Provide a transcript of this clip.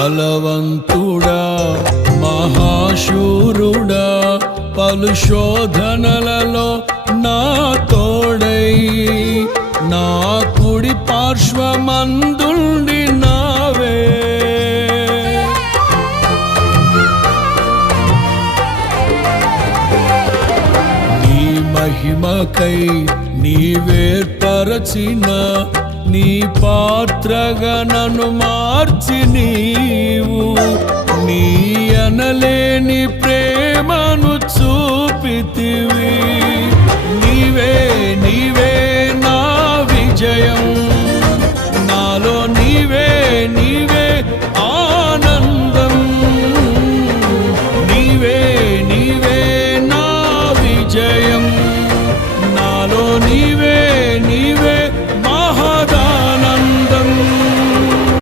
బలవంతుడా మహాశూరుడా పలు శోధనలలో నా తోడై నా కుడి పార్శ్వమందుండి నావే. నీ మహిమకై నీవేర్పరచిన నీ పాత్రగా నన్ను మార్చి నీవు నీ అనలేని ప్రేమను చూపితివి. నీవే నీవే నా విజయం.